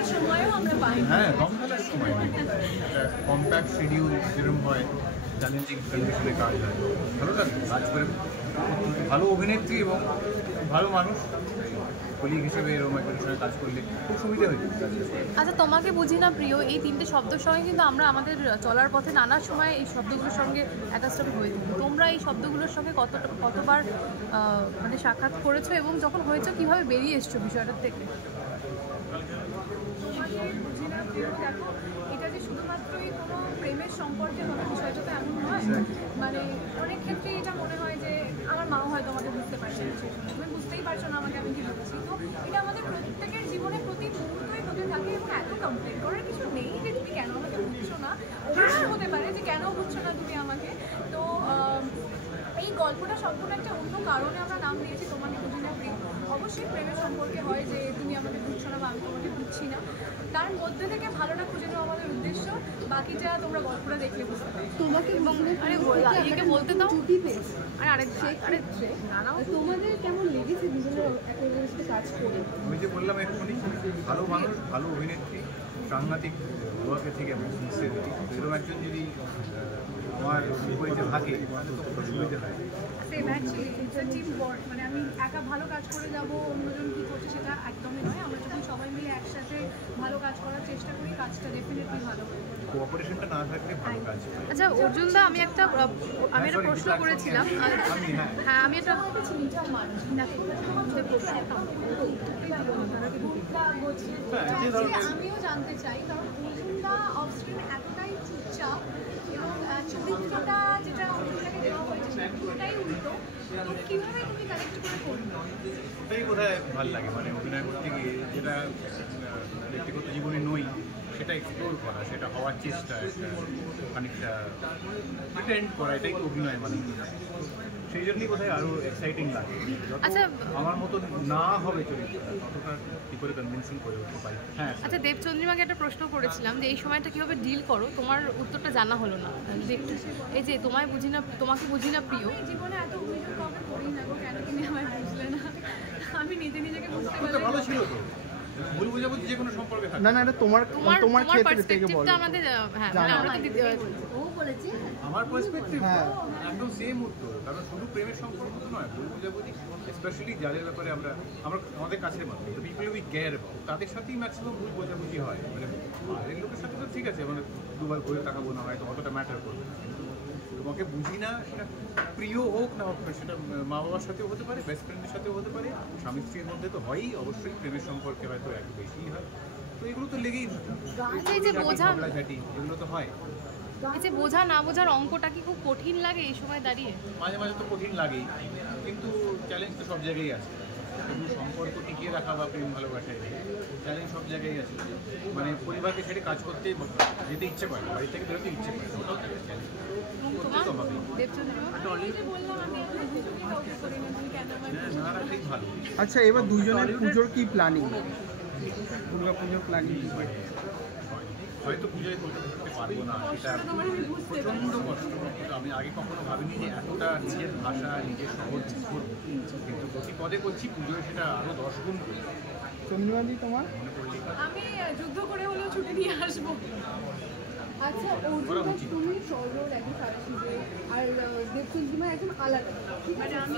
ফেলার সময়ও আমরা পাই। হ্যাঁ, দম ফেলার সময় নেই। একটা কম্প্যাক্ট শিডিউল যেরকম হয়, চ্যালেঞ্জিং কন্ডিশনে কাজ হয়, ভালো লাগে কাজ করে। ভালো অভিনেত্রী এবং ভালো মানুষ কলিগ হিসেবে এরকম একজনের সঙ্গে কাজ করলে খুব সুবিধা হয়ে যায়। আচ্ছা, তোমাকে বুঝি না প্রিয় এই তিনটে শব্দের সঙ্গে কিন্তু আমরা আমাদের চলার পথে নানা সময় এই শব্দগুলোর সঙ্গে অ্যাটাচড হয়ে থাকি। তোমরা এই শব্দগুলোর সঙ্গে কতবার মানে সাক্ষাৎ করেছো এবং যখন হয়েছো কীভাবে বেরিয়ে এসছো বিষয়টার থেকে? তোমাকে বুঝি না প্রিয়, দেখো এটা যে শুধুমাত্রই কোনো প্রেমের সম্পর্কে হবে বিষয়টা তো এমন নয়। মানে অনেক ক্ষেত্রে এটা মনে হয় যে আমার মাও হয়তো আমাকে বুঝতে পারছে না, তুমি বুঝতেই পারছো না আমাকে আমি কী বলছি। তো এটা আমাদের প্রত্যেকের জীবনে প্রতি মুহূর্তই হতে থাকে এবং এত কমপ্লেন করার কিছু নেই যে তুমি কেন আমাকে বুঝছো না। অবশ্যই হতে পারে যে কেন বুঝছো না তুমি আমাকে। তো এই গল্পটা সম্পূর্ণ একটা অন্য কারণে আমরা নাম দিয়েছি তোমাকে বুঝি না প্রিয়। অবশ্যই প্রেমের সম্পর্কে হয় যে তুমি আমাকে বুঝছো না বা আমি তোমাকে বুঝছি না, তার মধ্যে থেকে ভালোটা খুঁজে নেওয়া আমাদের উদ্দেশ্য। বাকিটা তোমরা গল্পটা দেখলে বুঝতে পারবে। তোমাকে এবং ইয়েকে বলতে দাও আর আরেক ক্ষেত্রে তোমাদের কেমন লেগেছে দুজনের একজনের সাথে কাজ করে? আমি যে বললাম এক্ষুনি, ভালো মানুষ, ভালো অভিনেত্রী, সাংঘাতিক ওয়ার্কে থেকে এরকম একজন যদি আমার বিপরীতে থাকে তো খুব সুবিধা হয়। Same actually it's a team work. মানে আমি একা ভালো কাজ করে যাবো, অন্যজন কী করছে সেটা একদমই নয়। আমরা যখন সবাই মিলে একসাথে ভালো কাজ করার চেষ্টা করি, কাজটা ডেফিনেটলি ভালো হয়। কোঅপারেশনটা না থাকলে ভালো কাজ হয়। আচ্ছা অর্জুনদা, আমি একটা প্রশ্ন করেছিলাম। হ্যাঁ, আমি একটা আমিও জানতে চাই, কারণ অর্জুনদা অফস্ক্রিন এতটাই চুপচাপ এবং চরিত্রটা যেটা অর্জুনদাকে দেওয়া হয়েছে সেটাই উল্টো। তো কীভাবে তুমি কানেক্ট করে করবে? ওটাই বোধহয় ভালো লাগে, মানে অভিনয় করতে গিয়ে যেটা ব্যক্তিগত জীবনে নই সেটা এক্সপ্লোর করা, সেটা হওয়ার চেষ্টা, একটা খানিকটা প্রিটেন্ড করা, এটাই তো অভিনয় মানে। সেই জন্যই বোধহয় আরও এক্সাইটিং লাগে। আচ্ছা, আমার মতো না হবে চরিত্রটা ততটা কী করে কনভিন্সিং করে উঠতে পারি। হ্যাঁ, আচ্ছা দেবচন্দ্রিমাকে একটা প্রশ্ন করেছিলাম যে এই সময়টা কীভাবে ডিল করো, তোমার উত্তরটা জানা হলো না। এই যে তোমাকে বুঝি না প্রিয়, জীবনে এত অভিযোগ কাউকে করি না গো, কেন তুমি আমায় বুঝলে না? আমি নিজেকে বুঝতে পারি। ভালো ছিল তো, ভুল বোঝাবুঝি যে কোনো সম্পর্কে থাকে। না এটা তোমার ক্ষেত্রে থেকে বলো। আমাদের হ্যাঁ মানে আমরা তো ও বলেছে আমার পার্সপেক্টিভ একদম সেম উত্তর। কারণ শুধু প্রেমের সম্পর্ক তো নয়, ভুল বোঝাবুঝি স্পেশালি যাদের ব্যাপারে আমাদের কাছের মানুষ, পিপল উই কেয়ার অ্যাবাউট, তাদের সাথেই ম্যাক্সিমাম ভুল বোঝাবুঝি হয়। মানে বাইরের লোকের সাথে তো ঠিক আছে, মানে দুবার ঘুরে তাকাবো না, হয়তো অতটা ম্যাটার করবে। তোমাকে বুঝি না, সেটা প্রিয় হোক না হোক, সেটা মা বাবার সাথেও হতে পারে, বেস্ট ফ্রেন্ডের সাথেও হতে পারে, স্বামী স্ত্রীর মধ্যে তো হয়ই, অবশ্যই প্রেমের সম্পর্কে হয়তো একটু বেশিই হয়। তো এগুলো তো লেগেই থাকে, এগুলো তো হয়। এই যে বোঝা না বোঝার অঙ্কটা কি খুব কঠিন লাগে এই সময় দাঁড়িয়ে? মাঝে মাঝে তো কঠিন লাগেই, কিন্তু চ্যালেঞ্জ তো সব জায়গায় আছে। শুধু সম্পর্ক টিকিয়ে রাখা বা প্রেম ভালোবাসায় চ্যালেঞ্জ সব জায়গায় আছে। মানে পরিবারকে ছেড়ে কাজ করতে যেতে ইচ্ছে করে, বাড়ি থেকে বেরোতে ইচ্ছে করে, ওটাও ভালো। আচ্ছা, এবার দুজনের পুজোর কি প্ল্যানিং? দুর্গা পুজোর প্ল্যানিং হয়তো পুজোয় করতে পারবো না, সেটা প্রচণ্ড কষ্ট। আমি আগে কখনো ভাবিনি যে এতটা নিজের ভাষা, নিজের শহর মিস করবো, কিন্তু প্রতি পদে করছি, পুজোয় সেটা আরও 10 গুণ করি। চন্দ্রিমাদি তোমার? আমি যুদ্ধ করে হলেও ছুটি নিয়ে আসবো। আচ্ছা, তুমি সরল একজন সাথী আর দেবচন্দ্রিমা একজন আলাদা, মানে আমি